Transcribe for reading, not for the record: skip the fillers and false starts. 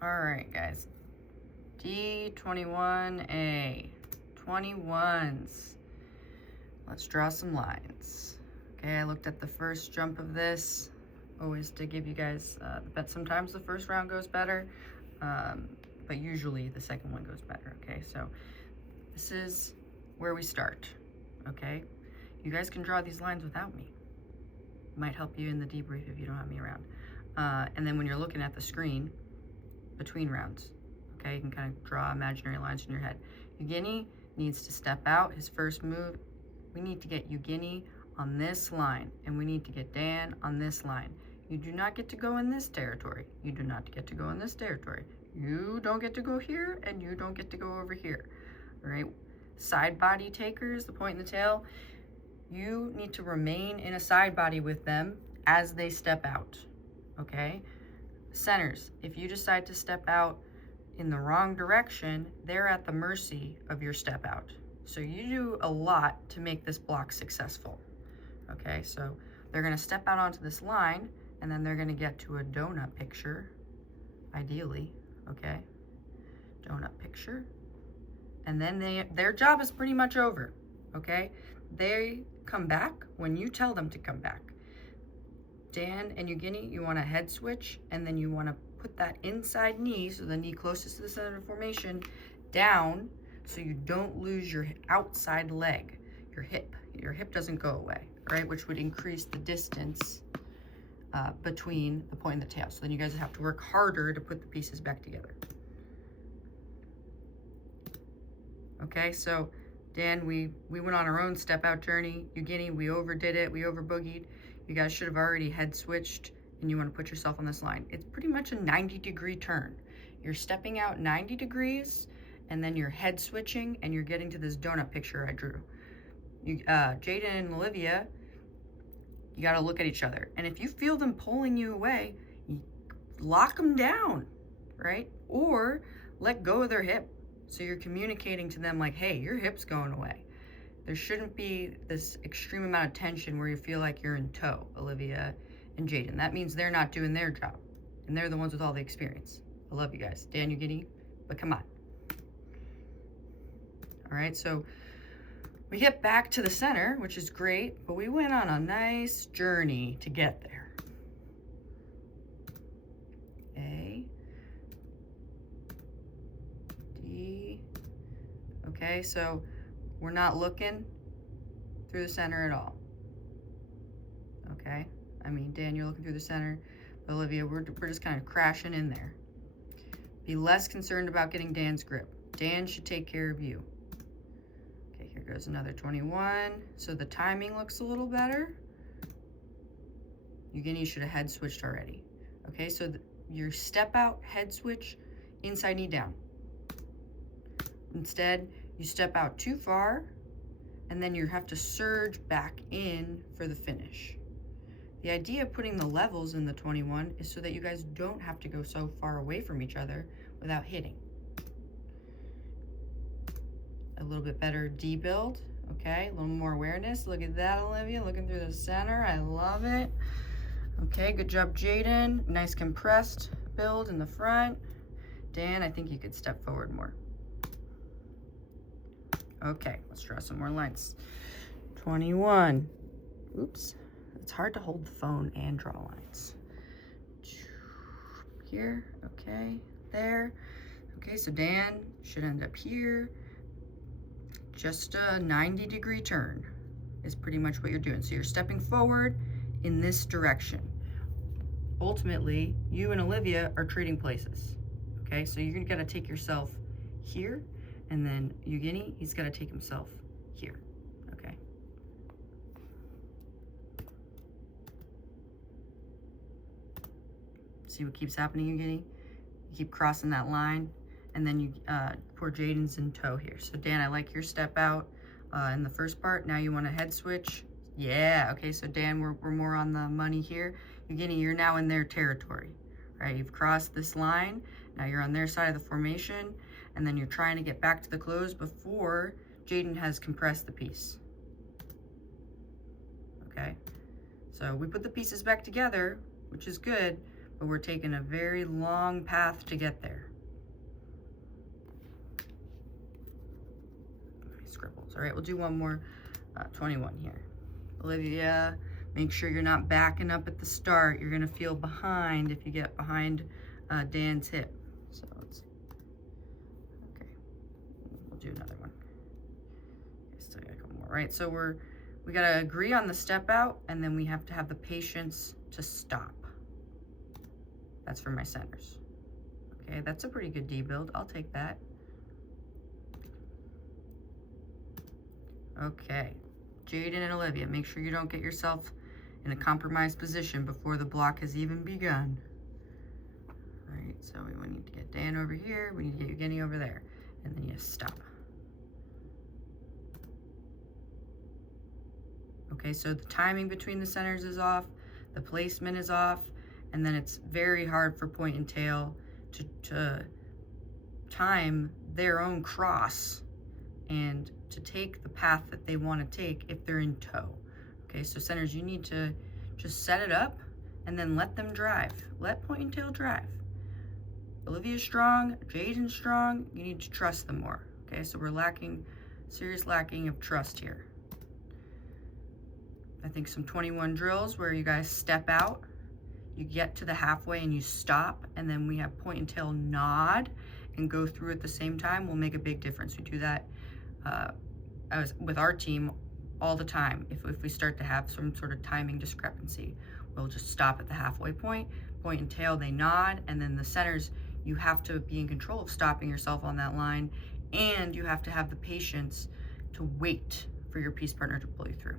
All right, guys. D21A. 21s. Let's draw some lines. Okay, I looked at the first jump of this, always to give you guys the bet. Sometimes the first round goes better, but usually the second one goes better. Okay, so this is where we start. Okay, you guys can draw these lines without me. Might help you in the debrief if you don't have me around. And then when you're looking at the screen between rounds, okay, you can kind of draw imaginary lines in your head. Yugini needs to step out. His first move, we need to get Yugini on this line, and we need to get Dan on this line. You do not get to go in this territory. You do not get to go in this territory. You don't get to go here, and you don't get to go over here. All right, side body takers, the point and the tail, you need to remain in a side body with them as they step out, okay? Centers, if you decide to step out in the wrong direction, they're at the mercy of your step out. So you do a lot to make this block successful. Okay, so they're gonna step out onto this line, and then they're gonna get to a donut picture, ideally, okay? Donut picture. And then their job is pretty much over, okay? They come back when you tell them to come back. Dan and Yugini, you wanna head switch, and then you wanna put that inside knee, so the knee closest to the center of formation, down, so you don't lose your outside leg, your hip. Your hip doesn't go away, right? Which would increase the distance between the point and the tail. So then you guys have to work harder to put the pieces back together. Okay, so Dan, we went on our own step out journey. Yugini, we overdid it, we over boogied. You guys should have already head switched, and you want to put yourself on this line. It's pretty much a 90-degree turn. You're stepping out 90 degrees, and then you're head switching, and you're getting to this donut picture I drew. Jaden and Olivia, you got to look at each other. And if you feel them pulling you away, you lock them down, right? Or let go of their hip. So you're communicating to them like, hey, your hip's going away. There shouldn't be this extreme amount of tension where you feel like you're in tow, Olivia and Jaden. That means they're not doing their job, and they're the ones with all the experience. I love you guys. Dan, you giddy? But come on. All right, so we get back to the center, which is great, but we went on a nice journey to get there. A, D, okay, so we're not looking through the center at all, okay? I mean, Dan, you're looking through the center, but Olivia, we're just kind of crashing in there. Be less concerned about getting Dan's grip. Dan should take care of you. Okay, here goes another 21. So the timing looks a little better. You should have head switched already. Okay, so your step out, head switch, inside knee down. Instead, you step out too far, and then you have to surge back in for the finish. The idea of putting the levels in the 21 is so that you guys don't have to go so far away from each other without hitting. A little bit better D build, okay? A little more awareness. Look at that, Olivia, looking through the center. I love it. Okay, good job, Jaden. Nice compressed build in the front. Dan, I think you could step forward more. Okay, let's draw some more lines. 21. Oops. It's hard to hold the phone and draw lines. Here, okay, there. Okay, so Dan should end up here. Just a 90-degree turn is pretty much what you're doing. So you're stepping forward in this direction. Ultimately, you and Olivia are trading places. Okay, so you're gonna take yourself here, and then Yugini, he's gotta take himself here. Okay. See what keeps happening, Yugini? You keep crossing that line, and then you poor Jaden's in tow here. So Dan, I like your step out in the first part. Now you want to head switch. Yeah, okay, so Dan, we're more on the money here. Yugini, you're now in their territory, right? You've crossed this line. Now you're on their side of the formation, and then you're trying to get back to the close before Jaden has compressed the piece. Okay, so we put the pieces back together, which is good, but we're taking a very long path to get there. Scribbles. All right, we'll do one more 21 here. Olivia, make sure you're not backing up at the start. You're gonna feel behind if you get behind Dan's hip. So let's, okay, we'll do another one. Okay, still got a couple more, right? So we gotta agree on the step out, and then we have to have the patience to stop. That's for my centers. Okay, that's a pretty good D build. I'll take that. Okay, Jaden and Olivia, make sure you don't get yourself in a compromised position before the block has even begun. All right, so we need to get Dan over here, we need to get Evgeny over there, and then you stop. Okay, so the timing between the centers is off, the placement is off, and then it's very hard for point and tail to time their own cross and to take the path that they want to take if they're in tow. Okay, so centers, you need to just set it up and then let them drive. Let point and tail drive. Olivia's strong, Jaden's strong, you need to trust them more. Okay, so we're serious lacking of trust here. I think some 21 drills where you guys step out, you get to the halfway and you stop, and then we have point and tail nod and go through at the same time will make a big difference. We do that with our team all the time. If we start to have some sort of timing discrepancy, we'll just stop at the halfway point and tail, they nod, and then the centers, you have to be in control of stopping yourself on that line, and you have to have the patience to wait for your piece partner to pull you through.